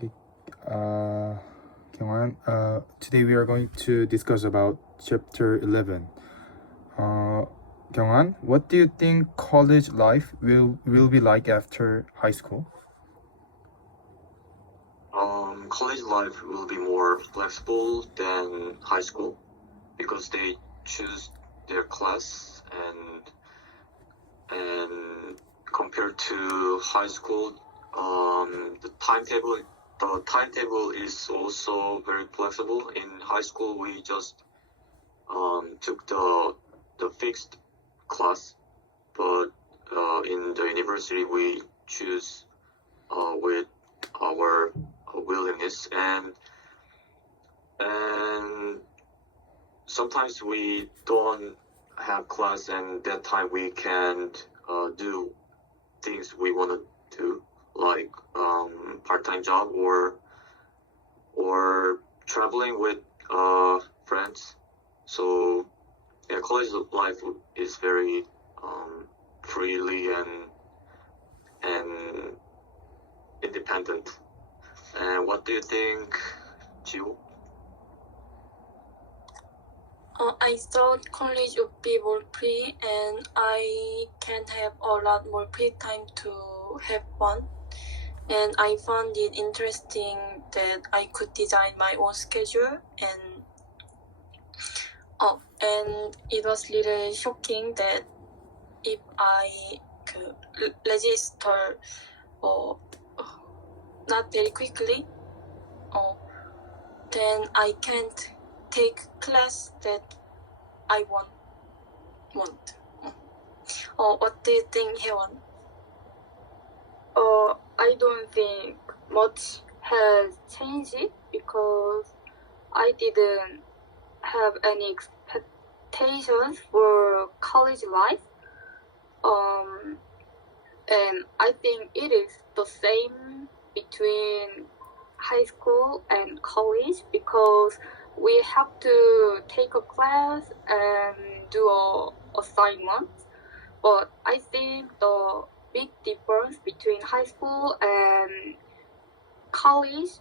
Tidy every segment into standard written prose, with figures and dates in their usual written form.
Okay. 경환, today we are going to discuss about chapter 11. 경환, what do you think college life will be like after high school? College life will be more flexible than high school because they choose their class and compared to high school, the timetable is also very flexible. In high school, we just took the fixed class, but in the university we choose with our willingness and sometimes we don't have class and that time we can't do things we want to do like part-time job or traveling with friends. So yeah, college life is very freely and independent. And what do you think, Jiwoo? I thought college would be more free and I can have a lot more free time to have fun. And I found it interesting that I could design my own schedule and it was little shocking that if I register not very quickly, then I can't take class that I want. What do you think, Hyewon? I don't think much has changed because I didn't have any expectations for college life. And I think it is the same between high school and college because we have to take a class and do a assignment. But I think the big difference between high school and college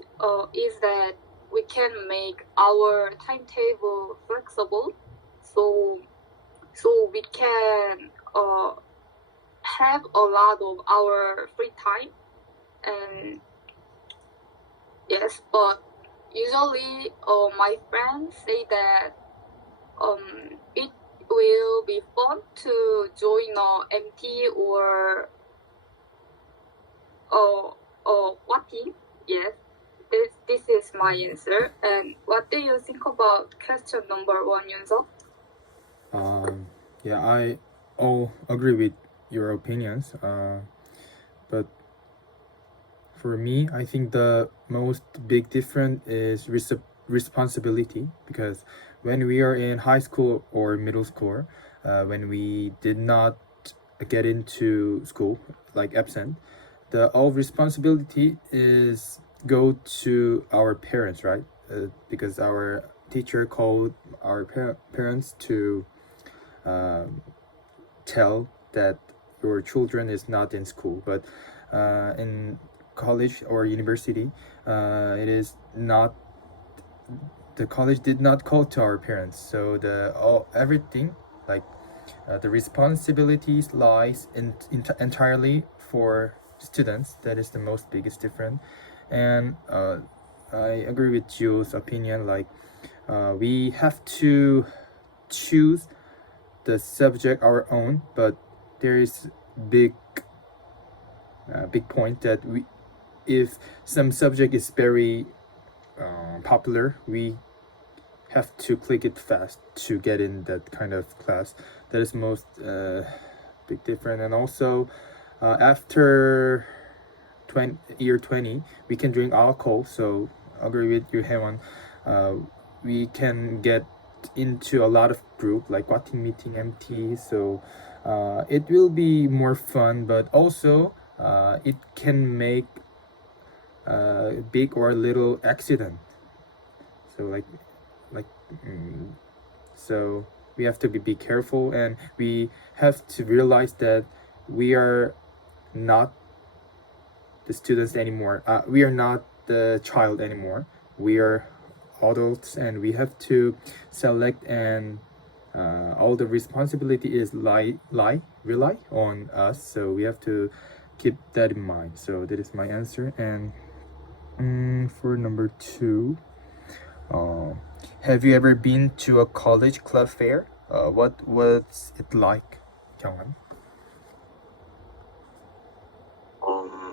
is that we can make our timetable flexible, so we can have a lot of our free time. And yes, but usually my friends say that it will be fun to join a MT or what team? Yes, this is my answer. And what do you think about question number 1, Yunseok? Yeah, I all agree with your opinions. But for me, I think the most big difference is responsibility because when we are in high school or middle school, when we did not get into school, like absent, the all responsibility is go to our parents, right? Because our teacher called our parents to tell that your children is not in school. But in college or university, it is not. The college did not call to our parents, so everything like the responsibilities lies entirely for students. That is the most biggest difference. And I agree with Jules' opinion, like we have to choose the subject our own, but there is big point that if some subject is very popular, we have to click it fast to get in that kind of class. That is most big difference. And also after year 20 we can drink alcohol, so I agree with you, Haewon. We can get into a lot of group like Watin meeting MT, so it will be more fun, but also it can make big or little accident. So so we have to be careful, and we have to realize that we are not the students anymore. We are not the child anymore. We are adults and we have to select, and all the responsibility is rely on us, so we have to keep that in mind. So that is my answer. And for number 2, have you ever been to a college club fair? What was it like, Kyunghan?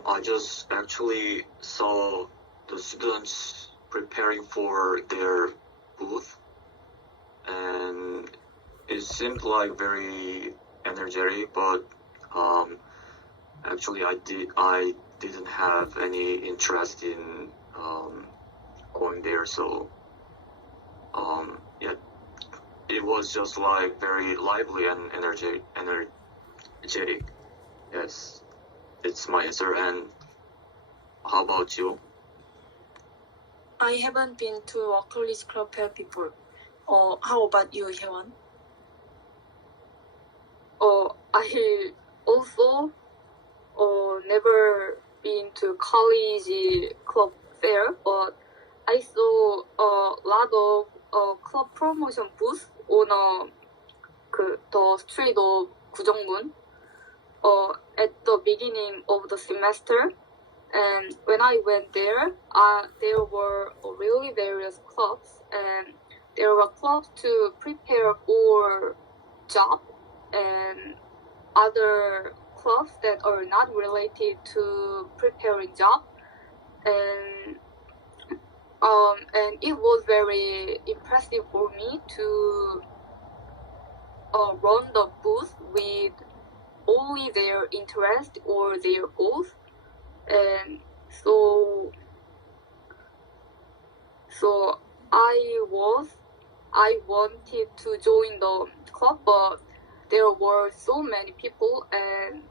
I just actually saw the students preparing for their booth, and it seemed like very energetic, but actually I didn't have any interest in going there, so yeah, it was just like very lively and energetic. Yes, it's my answer. And how about you? I haven't been to a college club fair before. How about you, Hyewon? I also never been to college club fair, but I saw a lot of club promotion booths on the street of Gujongmun at the beginning of the semester. And when I went there, there were really various clubs, and there were clubs to prepare for job, and other clubs that are not related to preparing job, and it was very impressive for me to run the booth with only their interest or their goals, and so I wanted to join the club, but there were so many people and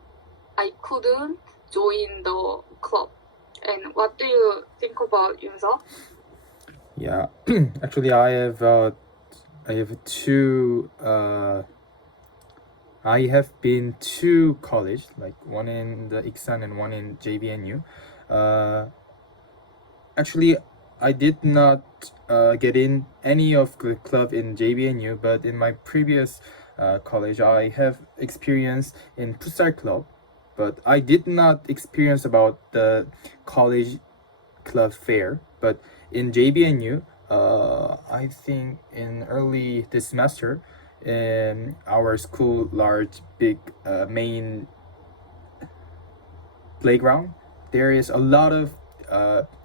I couldn't join the club. And what do you think about Yunsa? Yeah, actually, I have two. I have been to college, like one in the Iksan and one in JBNU. Actually, I did not get in any of the club in JBNU, but in my previous college, I have experience in Futsal club, but I did not experience about the college club fair. But in JBNU, I think in early this semester, in our school large big main playground, there is a lot of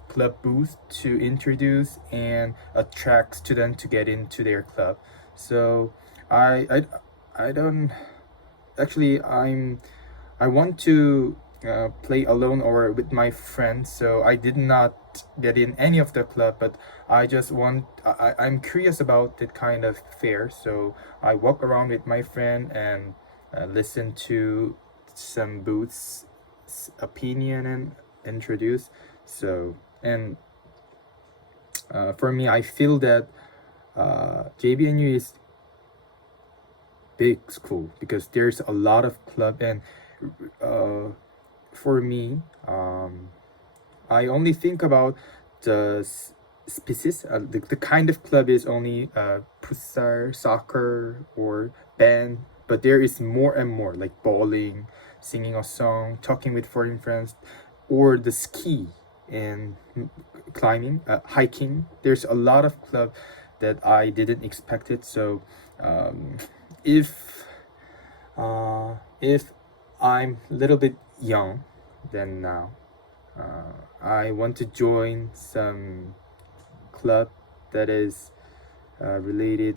club booths to introduce and attract students to get into their club. So I don't actually I want to play alone or with my friends, so I did not get in any of the club, but I just I'm curious about that kind of fair, so I walk around with my friend and listen to some booths opinion and introduce. So and for me, I feel that JBNU is big school because there's a lot of club, and for me, I only think about the species. The kind of club is only futsal, soccer, or band, but there is more and more, like bowling, singing a song, talking with foreign friends, or the ski and climbing, hiking. There's a lot of club that I didn't expect it. So if I'm a little bit young than now, I want to join some club that is related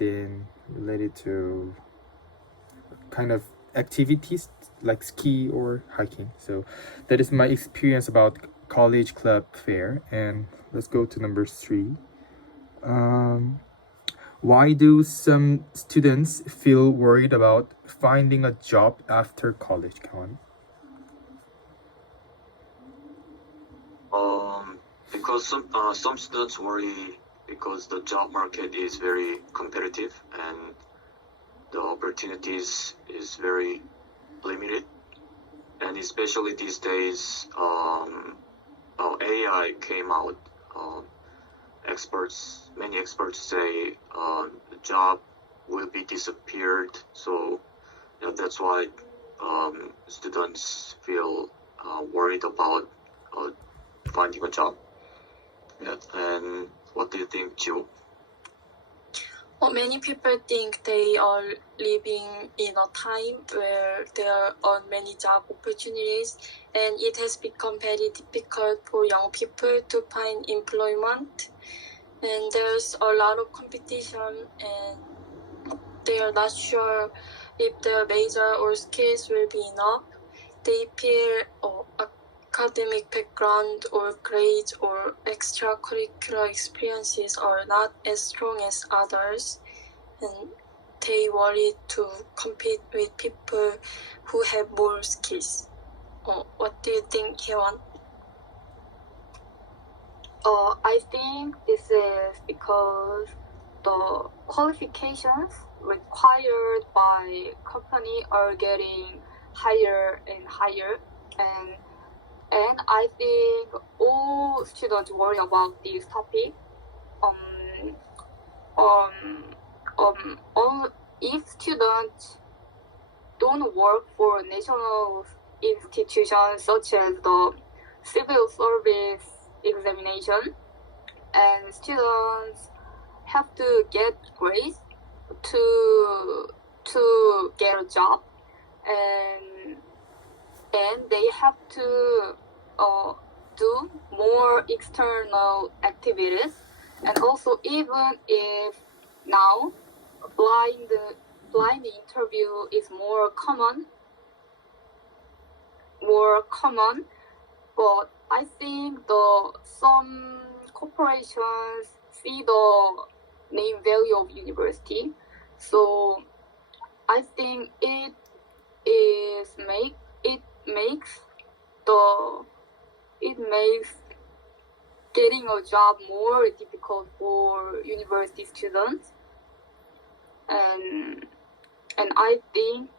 to kind of activities like ski or hiking. So that is my experience about college club fair. And let's go to number 3. Why do some students feel worried about finding a job after college, Kawan? Because some students worry because the job market is very competitive and the opportunities is very limited, and especially these days, AI came out, many experts say the job will be disappeared. So yeah, that's why students feel worried about finding a job. Yeah, and what do you think, Jill? Many people think they are living in a time where there are many job opportunities, and it has become very difficult for young people to find employment. And there's a lot of competition, and they are not sure if their major or skills will be enough. They fear academic background or grades or extracurricular experiences are not as strong as others, and they worry to compete with people who have more skills. What do you think, Hyewon? I think this is because the qualifications required by company are getting higher and higher, and I think all students worry about this topic. If students don't work for national institutions such as the civil service examination, and students have to get grades to get a job, and they have to do more external activities, and also even if now blind interview is more common, but I think some corporations see the name value of university, so I think it makes getting a job more difficult for university students, and I think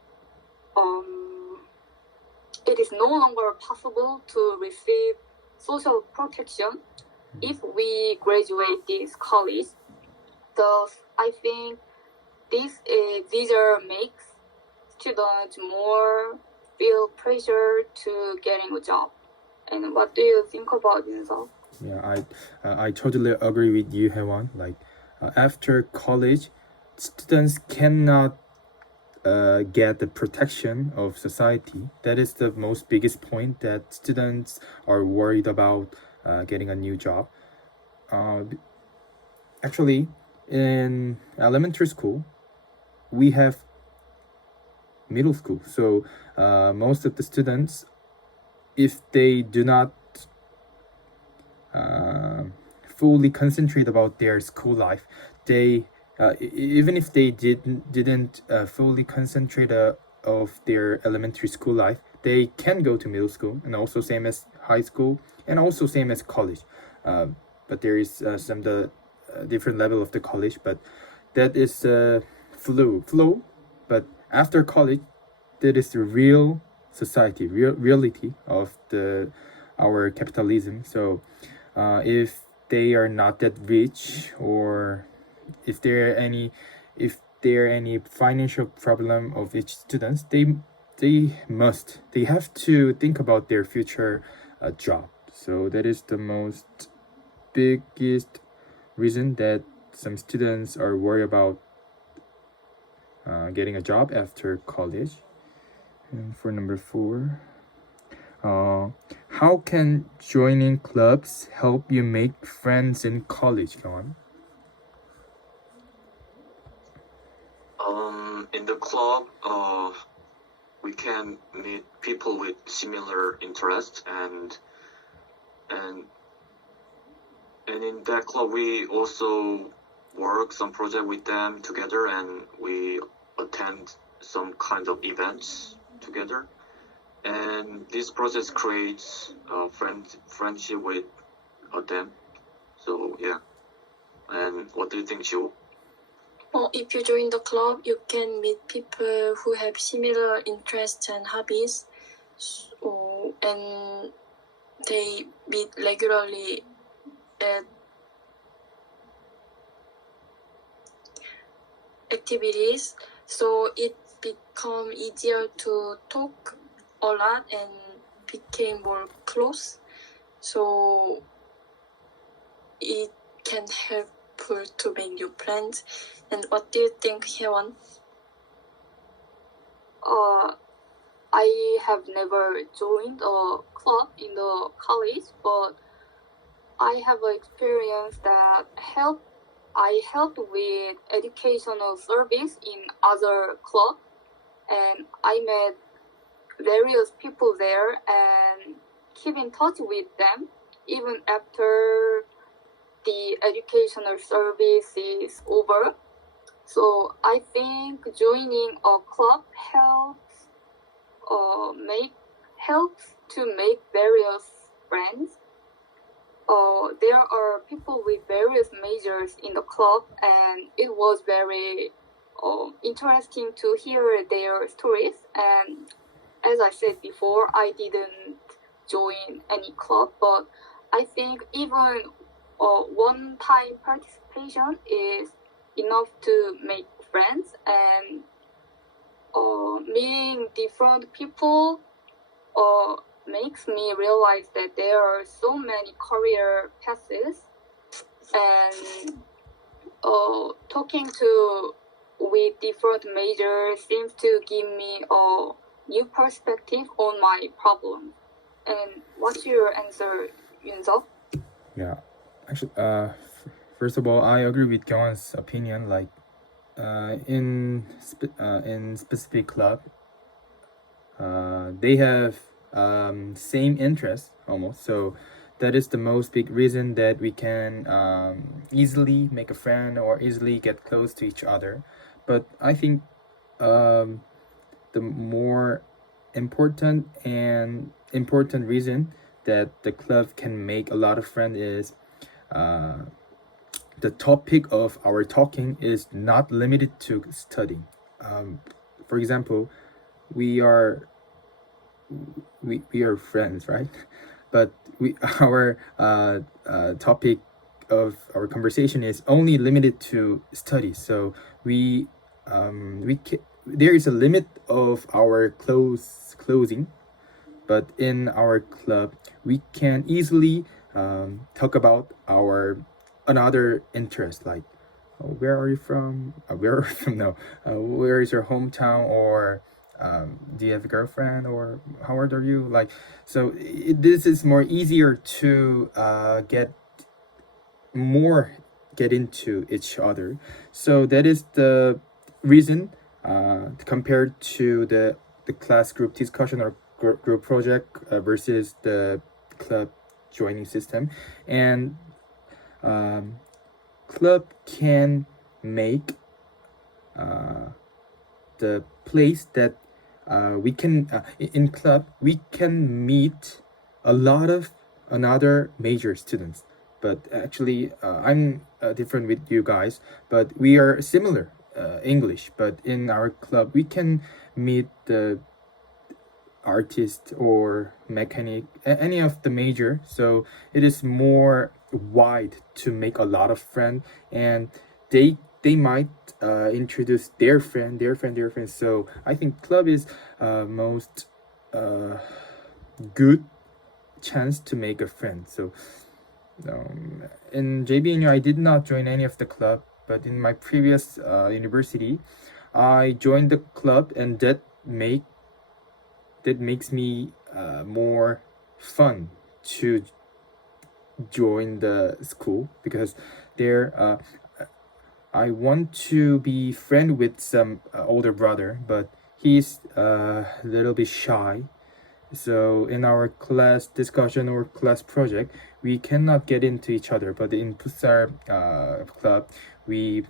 it is no longer possible to receive social protection if we graduate this college. Thus, I think these makes students more feel pressure to getting a job. And what do you think about yourself? Yeah, I totally agree with you, Hyewon. Like after college, students cannot get the protection of society. That is the most biggest point, that students are worried about getting a new job. Actually, in elementary school, we have middle school. So most of the students, if they do not fully concentrate about their school life, they even if they didn't fully concentrate of their elementary school life, they can go to middle school, and also same as high school, and also same as college. But there is some different level of the college, but that is flow. But after college, that is the real society, reality of our capitalism. So if they are not that rich, or if there are any financial problem of each students, they have to think about their future job. So that is the most biggest reason that some students are worried about getting a job after college. And for number 4, how can joining clubs help you make friends in college? Go on. In the club, we can meet people with similar interests, and in that club we also work some project with them together, and we attend some kind of events together, and this process creates friendship with them. So yeah. And what do you think, Jill? If you join the club, you can meet people who have similar interests and hobbies, and they meet regularly at activities, so it become easier to talk a lot and became more close. So it can help to make new friends. And what do you think, Hyewon? I have never joined a club in the college, but I have an experience that I helped with educational service in other club, and I met various people there and keep in touch with them even after the educational service is over. So I think joining a club helps to make various friends. There are people with various majors in the club, and it was very interesting to hear their stories. And as I said before, I didn't join any club, but I think even one-time participation is enough to make friends, and meeting different people makes me realize that there are so many career paths, and talking with different majors seems to give me a new perspective on my problem. And what's your answer, Yunseok? Yeah, actually, first of all, I agree with Kyungwon's opinion. Like, in specific club, they have same interests almost. So that is the most big reason that we can easily make a friend or easily get close to each other. But I think the more important reason that the club can make a lot of friends is the topic of our talking is not limited to studying. For example, we are friends, right? But our topic of our conversation is only limited to study. So there is a limit of our closing, but in our club we can easily talk about our another interest, like where are you from? Where are you from? No, where is your hometown? Or do you have a girlfriend? Or how old are you? Like, so this is more easier to get into each other. So that is the reason compared to the class group discussion or group project versus the club joining system. And club can make the place that we can in club we can meet a lot of another major students. But actually I'm different with you guys, but we are similar English. But in our club we can meet the artist or mechanic, any of the major. So it is more wide to make a lot of friends, and they might introduce their friend. So I think club is most good chance to make a friend. So in JBNU I did not join any of the club, but in my previous university I joined the club, and that makes me more fun to join the school, because there I want to be friend with some older brother, but he's a little bit shy. So in our class discussion or class project we cannot get into each other. But in Pussar club we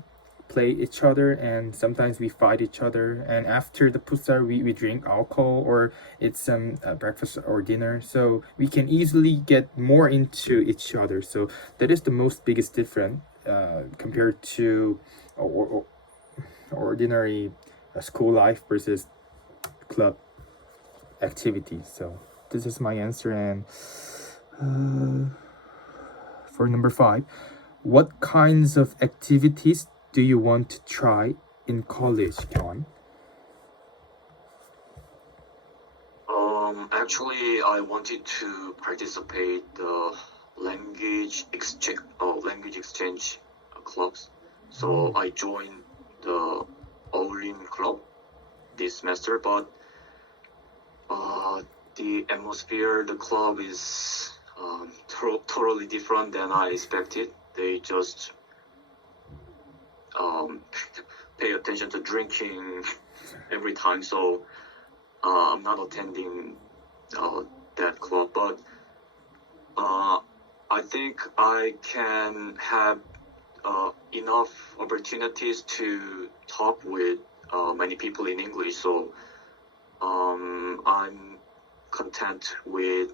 play each other, and sometimes we fight each other, and after the Pussar we drink alcohol or it's some breakfast or dinner. So we can easily get more into each other. So that is the most biggest difference compared to ordinary school life versus club activities. So this is my answer, and for number 5, what kinds of activities do you want to try in college, Kyon? Actually, I wanted to participate the language exchange clubs. So I joined the Olin club this semester, but the atmosphere, the club is totally different than I expected. They just pay attention to drinking every time, so I'm not attending that club. But I think I can have enough opportunities to talk with many people in English, so I'm content with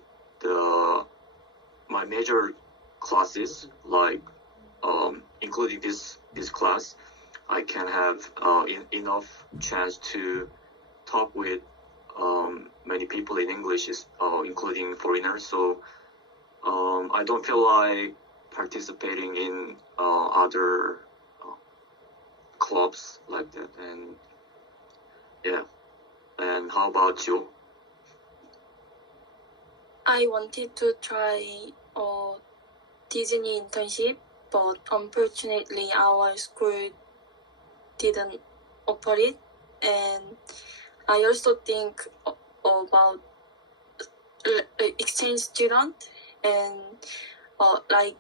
my major classes, like including this class. I can have enough chance to talk with many people in English, including foreigners. So I don't feel like participating in other clubs like that. And yeah. And how about you? I wanted to try a Disney internship, but unfortunately our school didn't offer it. And I also think about exchange student, and like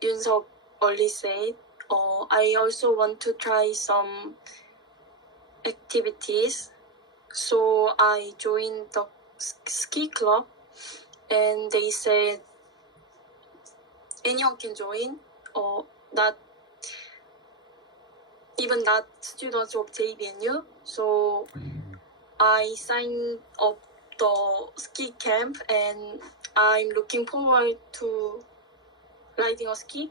Yoon-seok already said, I also want to try some activities. So I joined the ski club, and they said anyone can join, or not students of JBNU. So I signed up the ski camp, and I'm looking forward to riding a ski.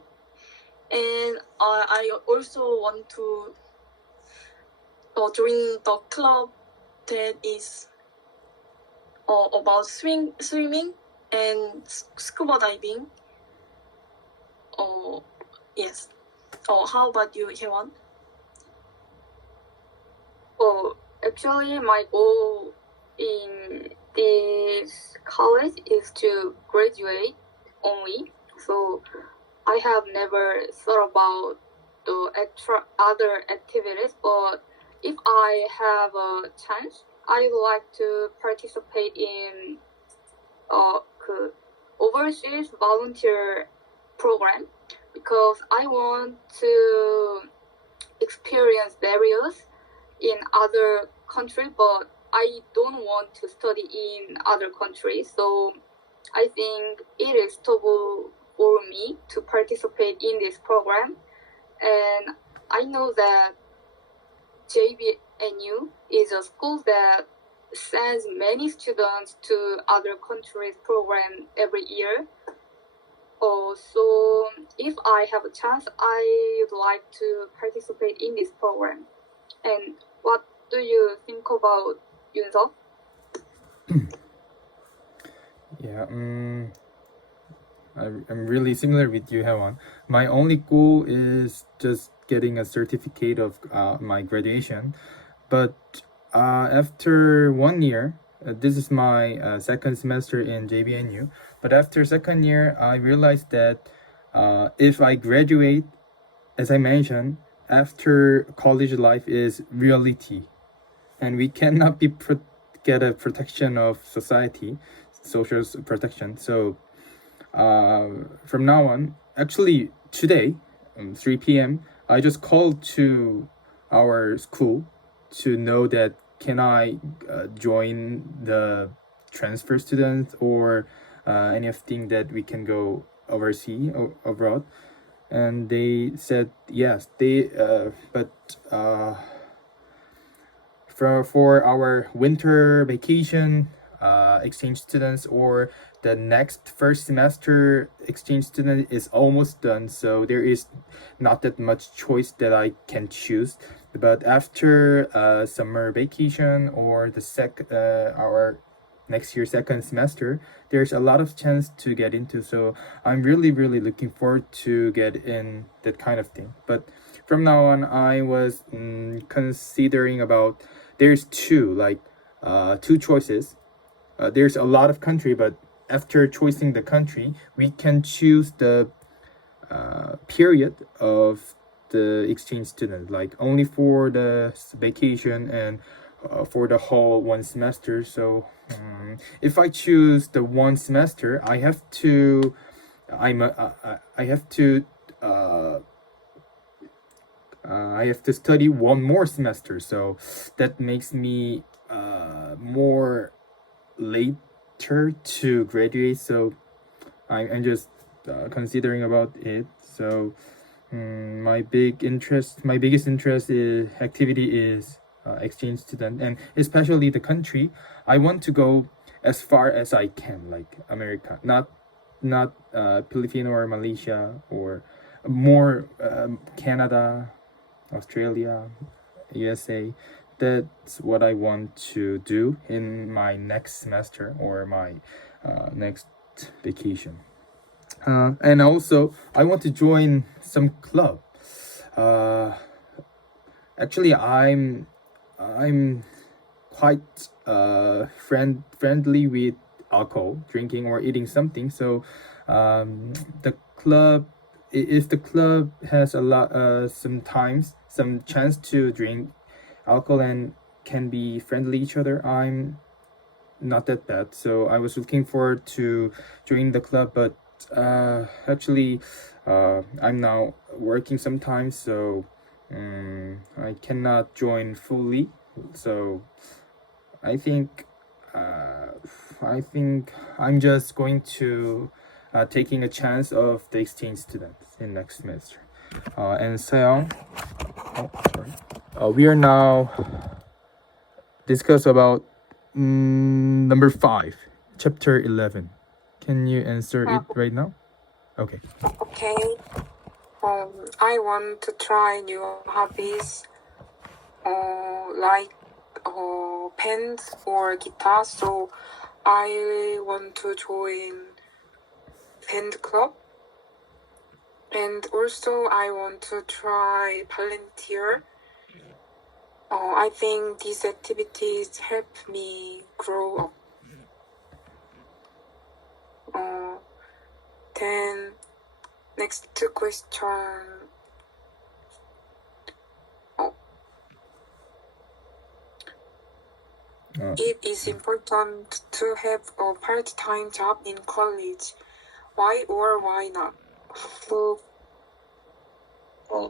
And I also want to join the club that is about swimming and scuba diving. Yes. How about you, Hyewon? Well, actually, my goal in this college is to graduate only. So I have never thought about the other activities, but if I have a chance, I would like to participate in overseas volunteer program, because I want to experience barriers in other countries, but I don't want to study in other countries. So I think it is possible for me to participate in this program. And I know that JBNU is a school that sends many students to other countries program every year. So if I have a chance, I would like to participate in this program. And what do you think about Yoon-seok? Yeah, I'm really similar with you, Hyewon. My only goal is just getting a certificate of my graduation. But after 1 year, this is my second semester in JBNU. But after second year, I realized that if I graduate, as I mentioned, after college life is reality, and we cannot get a protection of society, social protection. So from now on, actually today, 3 p.m., I just called to our school to know that can I join the transfer students or anything that we can go overseas or abroad. And they said yes. For our winter vacation exchange students, or the next first semester exchange student is almost done, so there is not that much choice that I can choose. But after summer vacation or our next year second semester, there's a lot of chance to get into. So I'm really looking forward to get in that kind of thing. But from now on, I was considering about there's two choices. There's a lot of country, but after choosing the country, we can choose the period of the exchange student, like only for the vacation and for the whole one semester. So if I choose the one semester, I have to study one more semester. So that makes me more later to graduate. So I'm just considering about it. So my biggest interest is activity is exchange student, and especially the country. I want to go as far as I can, like America, not Filipino or Malaysia, or more Canada, Australia, USA. That's what I want to do in my next semester or my next vacation. And also, I want to join some club. Actually, I'm quite friendly with alcohol, drinking or eating something. So, the club, if the club has a lot, sometimes some chance to drink alcohol and can be friendly each other, I'm not that bad. So I was looking forward to join the club, but actually, I'm now working sometimes, so I cannot join fully. So I think I'm just going to taking a chance of the exchange students in next semester. And Seong, sorry. We are now discuss about number 5, chapter 11. Can you answer it right now? Okay. Okay. I want to try new hobbies, like pens or guitar. So I want to join band club, and also I want to try volunteer. I think these activities help me grow up. Then next question. It is important to have a part-time job in college. Why or why not? Well,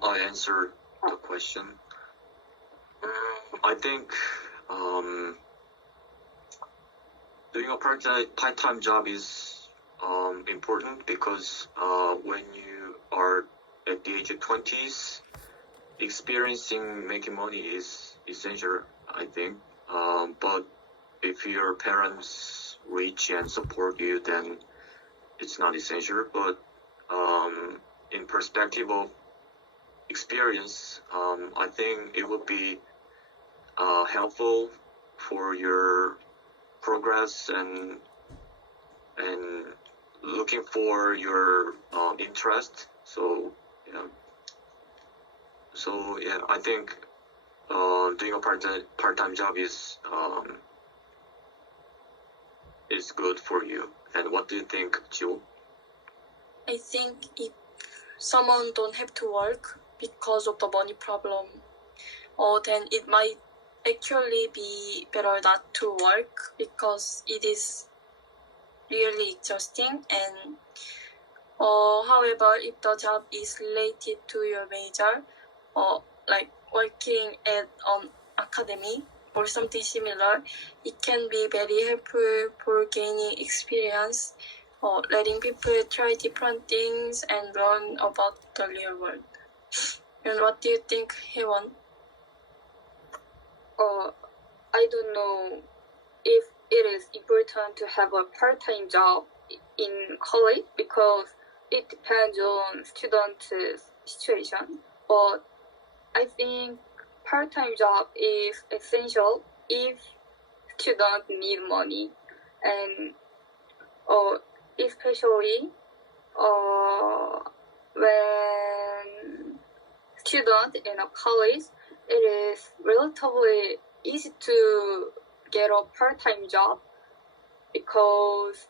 I answered the question. I think doing a part-time job is important because when you are at the age of 20s, experiencing making money is essential, I think. But if your parents rich and support you, then it's not essential. But in perspective of experience, I think it would be helpful for your progress and looking for your interest. So yeah, I think doing a part-time job is good for you. And what do you think, Jill? I think if someone don't have to work because of the money problem, then it might actually be better not to work because it is really exhausting. And however, if the job is related to your major, like working at an academy or something similar, it can be very helpful for gaining experience, letting people try different things and learn about the real world. And what do you think, Hewon? I don't know if it is important to have a part-time job in college because it depends on student's situation. But I think part-time job is essential if students need money. and especially when student in a college, it is relatively easy to get a part-time job because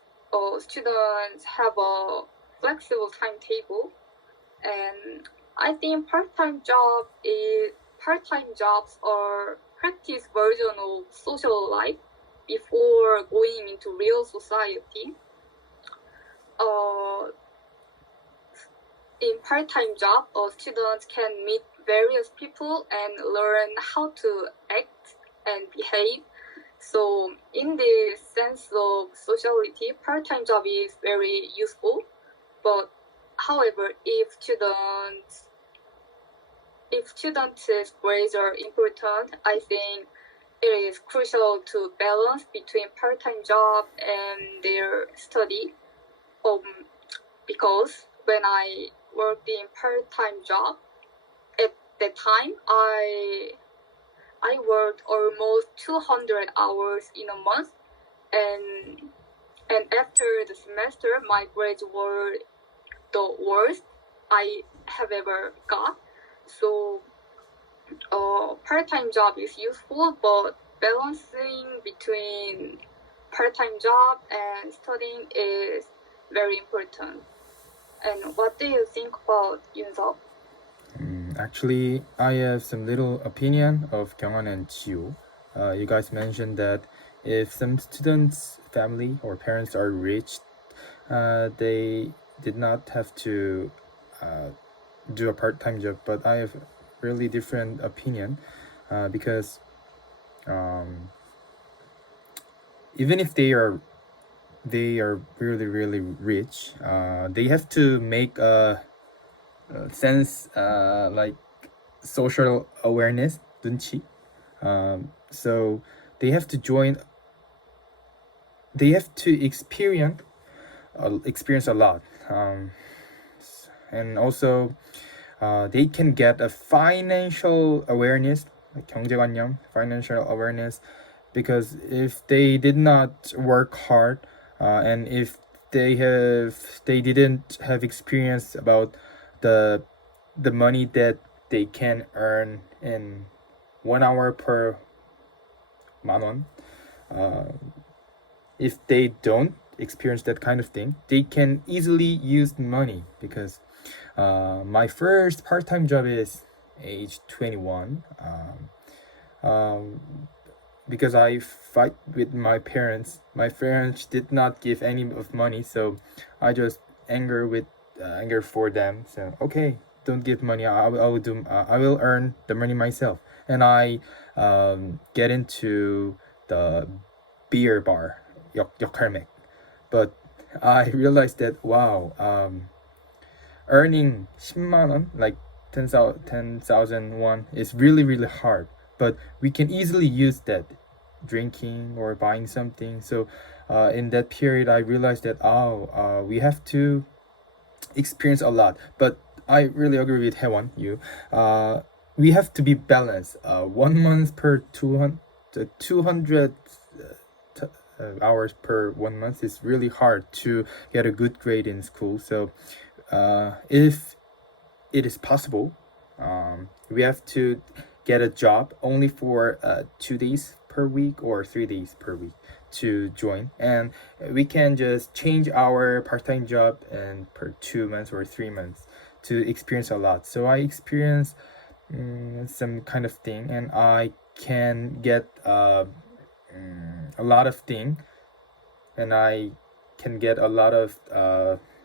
students have a flexible timetable, and I think part-time jobs are practice version of social life before going into real society. In part-time job, students can meet various people and learn how to act and behave. So in the sense of sociality, part-time job is very useful. But however, if students' grades are important, I think it is crucial to balance between part-time job and their study. Because when I worked in part-time job, at that time I worked almost 200 hours in a month, and after the semester, my grades were the worst I have ever got. So part-time job is useful, but balancing between part-time job and studying is very important. And what do you think about Yunseop? Actually, I have some little opinion of Kyungwon and Chiu. You guys mentioned that if some students' family or parents are rich, they did not have to do a part-time job. But I have really different opinion because even if they are really really rich, they have to make a sense like social awareness, 눈치. So they have to experience a lot, and also they can get a financial awareness, like 경제관념, financial awareness, because if they did not work hard, and if they didn't have experience about the money that they can earn in 1 hour per 만원, if they don't experience that kind of thing, they can easily use money. Because my first part-time job is age 21, because I fight with my parents. My parents did not give any of money, so I just anger for them. So okay, don't give money. I will earn the money myself, and I get into the beer bar, 역할맥. But I realized that wow, earning 10만 원, like 10,000 won, is really really hard. But we can easily use that drinking or buying something. So in that period, I realized that we have to experience a lot. But I really agree with Haewon, you. We have to be balanced. 1 month per 200 hours per 1 month is really hard to get a good grade in school. So if it is possible, we have to get a job only for 2 days per week or 3 days per week to join, and we can just change our part-time job and per 2 months or 3 months to experience a lot. So I experienced some kind of thing, and I can get a lot of thing, and I can get a lot of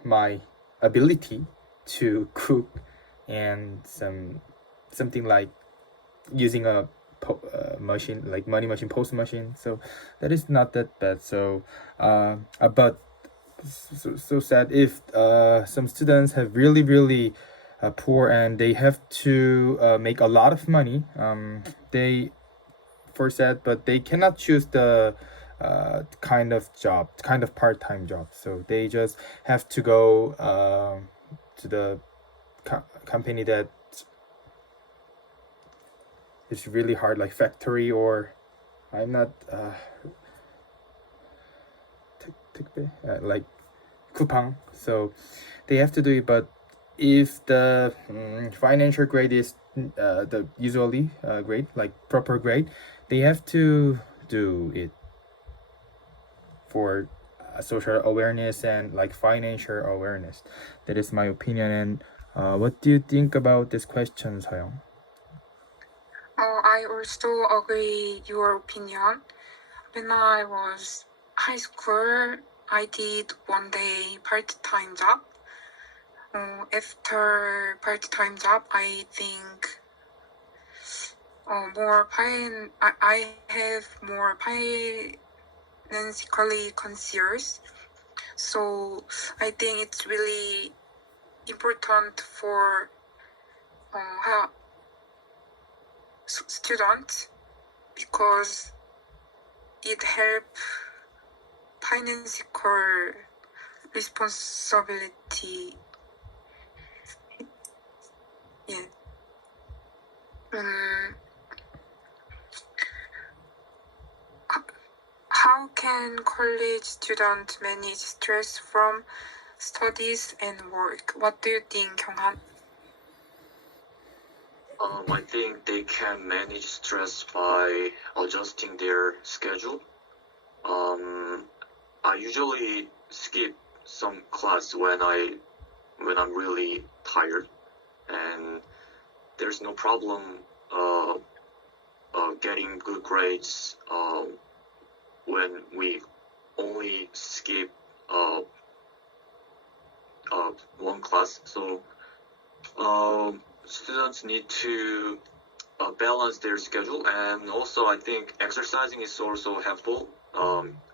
my ability to cook, and something like using a machine, like money machine, post machine. So that is not that bad. So but so sad if some students have really really poor, and they have to make a lot of money. They for sad, but they cannot choose the kind of part-time job. So they just have to go to the company that is really hard, like factory, or I'm not 특배, like kupang. So they have to do it, but if the financial grade is the usually grade, like proper grade, they have to do it for social awareness and like financial awareness. That is my opinion. And what do you think about this question, Sayong? I also agree your opinion. When I was high school, I did one day part-time job. After part-time job, I think I have more financially conscious. So I think it's really important for students because it helps financial responsibility. Yeah. How can college students manage stress from studies and work? What do you think, Kyunghan? I think they can manage stress by adjusting their schedule. I usually skip some class when I'm really tired, and there's no problem getting good grades when we only skip one class. So students need to balance their schedule, and also I think exercising is also helpful,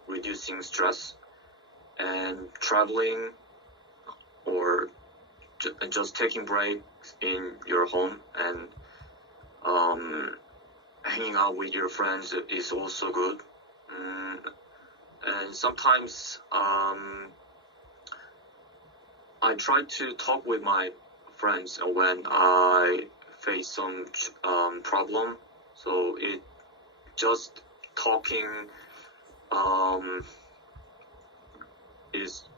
reducing stress, and traveling or just taking breaks in your home and hanging out with your friends is also good. And sometimes I try to talk with my friends when I face some problem. So it just talking is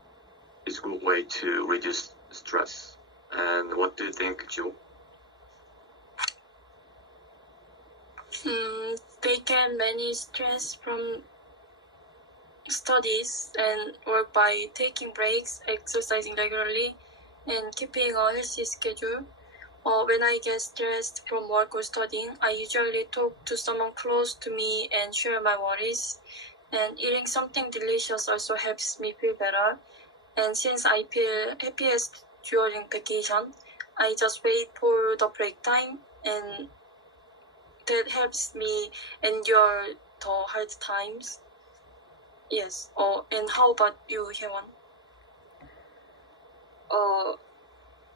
a good way to reduce stress. And what do you think, Jill? They can manage stress from studies and work by taking breaks, exercising regularly, and keeping a healthy schedule. When I get stressed from work or studying, I usually talk to someone close to me and share my worries. And eating something delicious also helps me feel better. And since I feel happiest during vacation, I just wait for the break time, and that helps me endure the hard times. Yes. And how about you, Hyewon?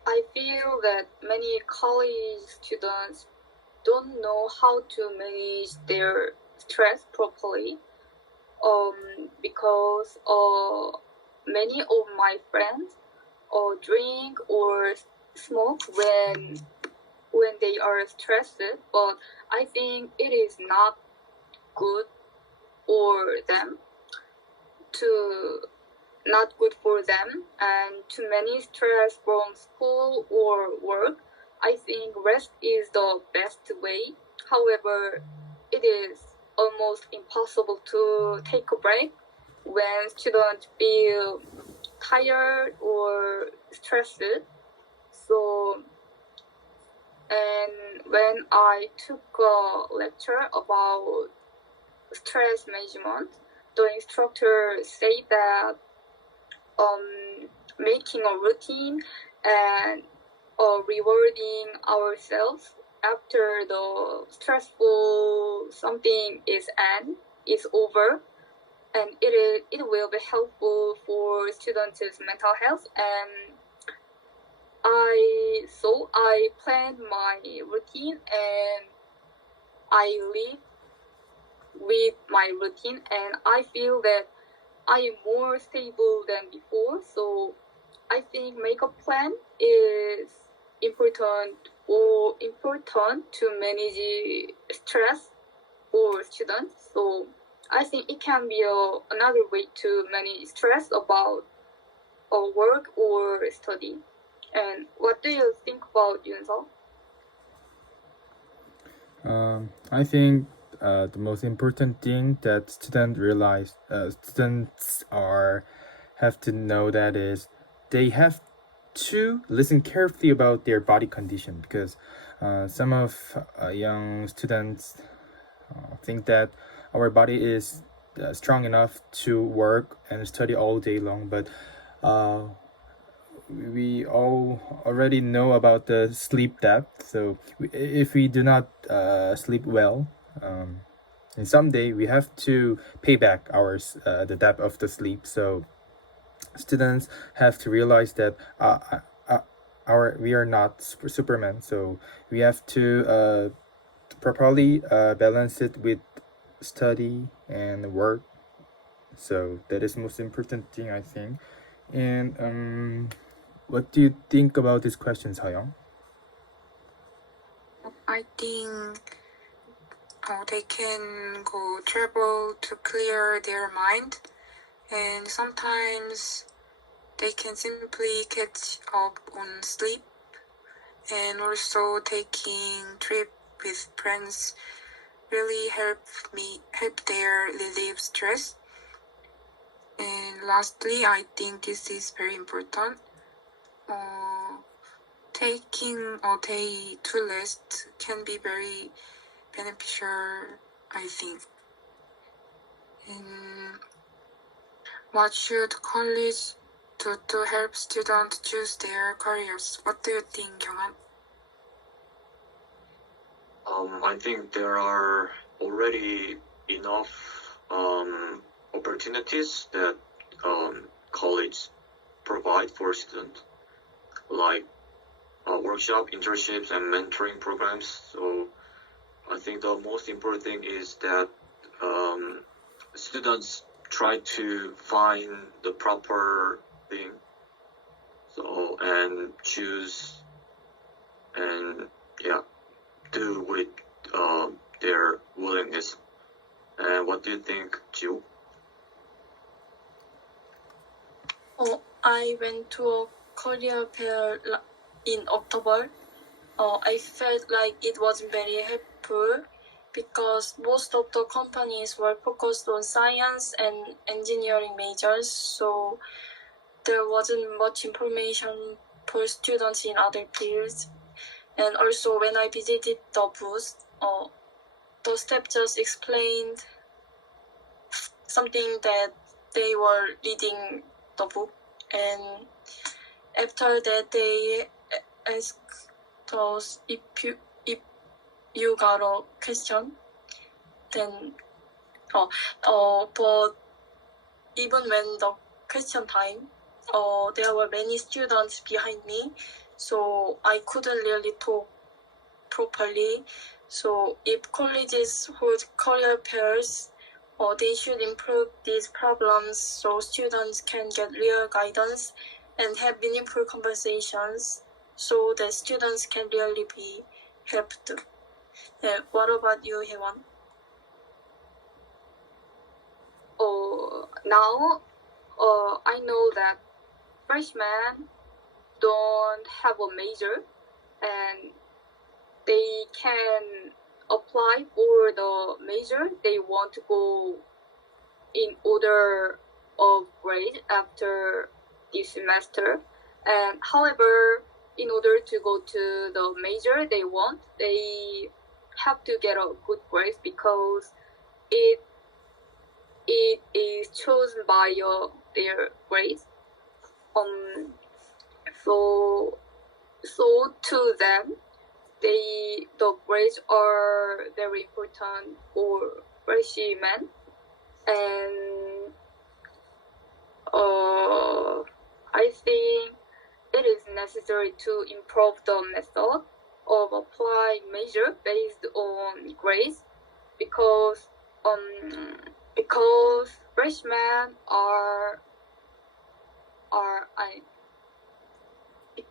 I feel that many college students don't know how to manage their stress properly. Because many of my friends drink or smoke when they are stressed, but I think it is not good for them and to manage stress from school or work. I think rest is the best way. However, it is almost impossible to take a break when students feel tired or stressed. So, and when I took a lecture about stress management, the instructor said that making a routine and rewarding ourselves after the stressful something is over, and it will be helpful for students' mental health. And I planned my routine and I live with my routine, and I feel that I am more stable than before. So I think make a plan is important to manage stress for students. So I think it can be another way to manage stress about work or study. And what do you think about Yunso? I think the most important thing that students have to know that is they have to listen carefully about their body condition, because some of young students think that our body is strong enough to work and study all day long, but we all already know about the sleep depth. So if we do not sleep well, and someday we have to pay back the depth of the sleep. So students have to realize that we are not Superman. So we have to properly balance it with study and work. So that is most important thing, I think. And what do you think about this question, Sayong? I think they can go travel to clear their mind, and sometimes they can simply catch up on sleep, and also taking trip with friends really help their relieve stress. And lastly, I think this is very important. Taking a day to rest can be very beneficial, I think. And what should college do to help students choose their careers? What do you think, Kyunghan? I think there are already enough opportunities that college provide for students, like workshop, internships, and mentoring programs. So I think the most important thing is that students try to find the proper thing, and choose and do with their willingness. And what do you think, Jill? I went to a career fair in October. I felt like it was very helpful because most of the companies were focused on science and engineering majors, so there wasn't much information for students in other fields. And also when I visited the booth, the staff just explained something that they were reading the book, and after that they asked us if you got a question, then but even when the question time, there were many students behind me, so I couldn't really talk properly. So if colleges hold career fairs, they should improve these problems so students can get real guidance and have meaningful conversations so that students can really be helped. What about you, Hyewan? Now, I know that freshmen don't have a major, and they can apply for the major they want to go in order of grade after this semester. And however, in order to go to the major they want, they have to get a good grade because it is chosen by their grades. So to them, the grades are very important for freshmen, and I think it is necessary to improve the method of applying major based on grades because freshmen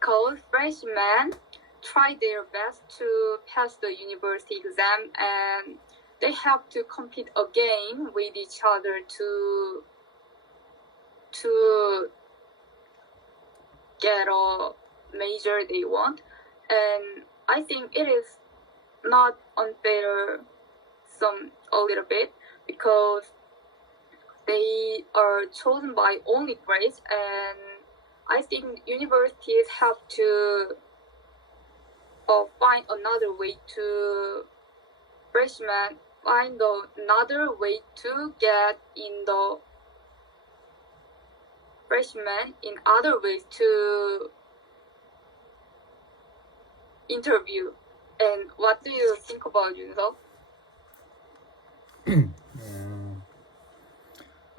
because freshmen try their best to pass the university exam, and they have to compete again with each other to get a major they want. And I think it is not unfair a little bit, because they are chosen by only grades, and I think universities have to find another way to another way to get in the freshmen in other ways to interview. And what do you think about Junseok?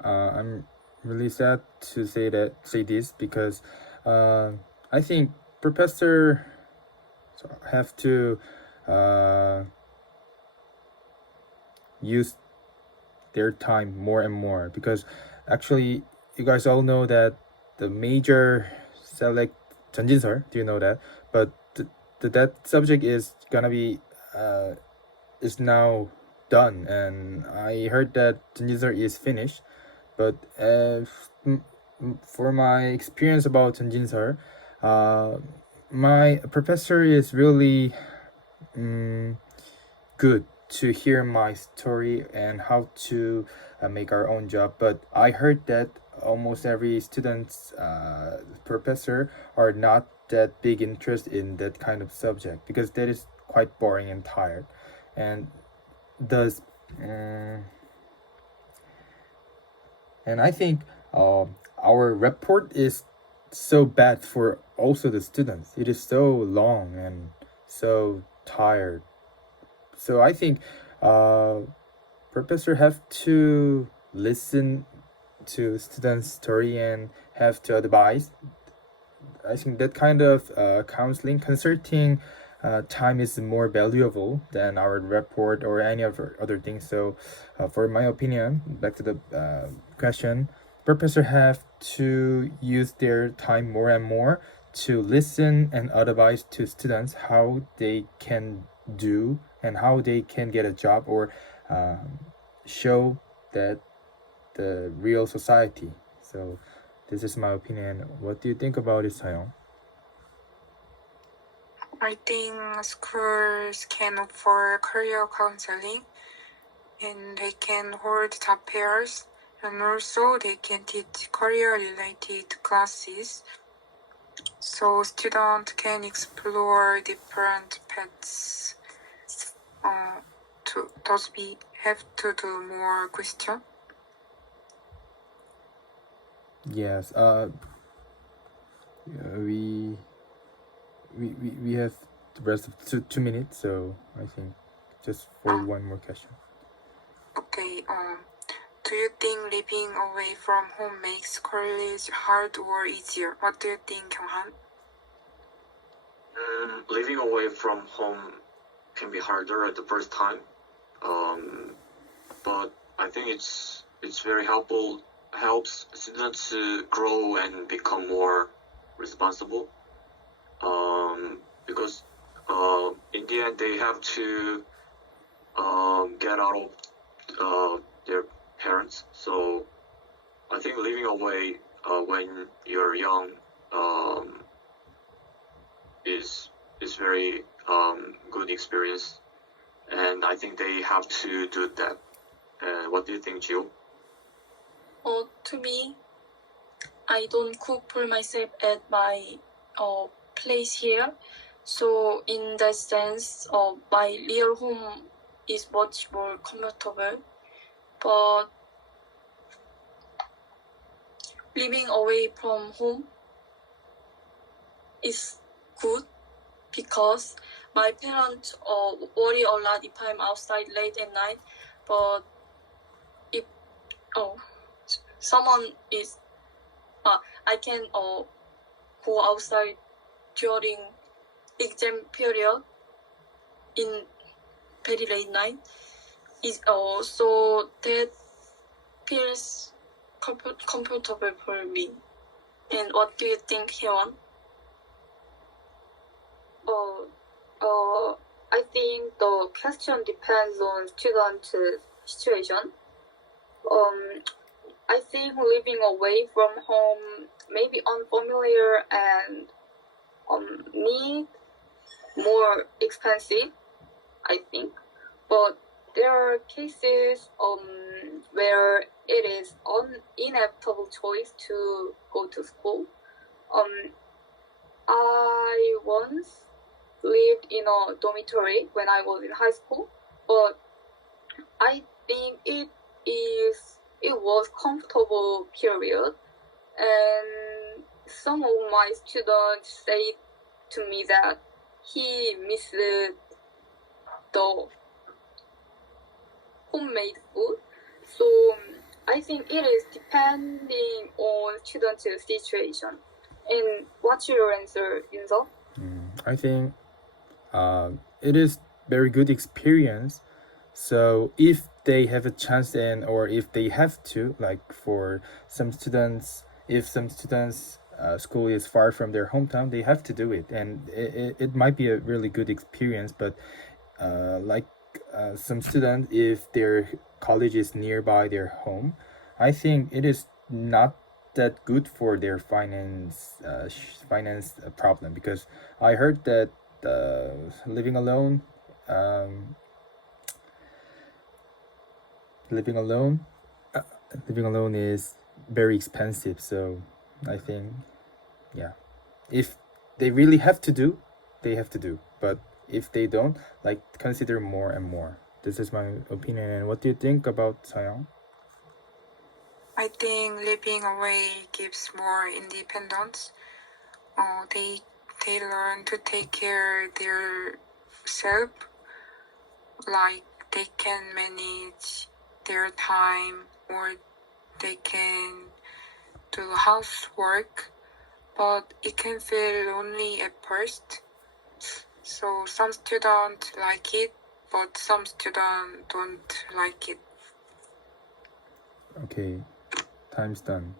I'm really sad to say this because I think professor have to use their time more and more, because actually you guys all know that the major select 전진설, do you know that? But that subject is gonna be is now done, and I heard that 전진설 is finished. But for my experience about 전진설, my professor is really good to hear my story and how to make our own job. But I heard that almost every student's professor are not that big interest in that kind of subject, because that is quite boring and tired, and does and I think our report is so bad for also the students. It is so long and so tired. So I think professor have to listen to students' story and have to advise. I think that kind of counseling, consulting time is more valuable than our report or any other things. So for my opinion, back to the question, professor have to use their time more and more to listen and advise to students how they can do and how they can get a job, or show that the real society. So this is my opinion. What do you think about it, Sayong? I think schools can offer career counseling, and they can hold job fairs, and also they can teach career-related classes, so students can explore different paths. Does we have to do more question? Yes. We have the rest of 2 minutes, so I think just for one more question. Okay. Do you think living away from home makes college hard or easier? What do you think, Kyunghan? Living away from home can be harder at the first time, but I think it's very helps students to grow and become more responsible, because in the end they have to get out of their parents. So I think living away when you're young is very good experience, and I think they have to do that. What do you think, Jill? To me, I don't cook for myself at my place here. So in that sense, my real home is much more comfortable. But living away from home is good, because my parents worry a lot if I'm outside late at night. But if someone is, I can go outside during exam period in very late night. So that feels comfortable for me. And what do you think, Hyewon? I think the the question depends on student situation. I think living away from home may be unfamiliar and need more expensive, I think. But there are cases where it is an inevitable choice to go to school. I once lived in a dormitory when I was in high school, but I think it was comfortable period, and some of my students say to me that he missed the homemade food. So I think it is depending on student situation. And what's your answer, Yunso? I think it is very good experience. So if they have a chance and or if they have to, like for some students, if some students school is far from their hometown, they have to do it, and it might be a really good experience. But like some students, if their college is nearby their home, I think it is not that good for their finance problem, because I heard that living alone living alone is very expensive. So I think, yeah, if they really have to do, they have to do. But if they don't, like, consider more and more. This is my opinion. And what do you think about Sayang? I think living away gives more independence. They learn to take care of their self, like they can manage their time or they can do housework, but it can feel lonely at first. So some students like it, but some students don't like it. Okay, time's done.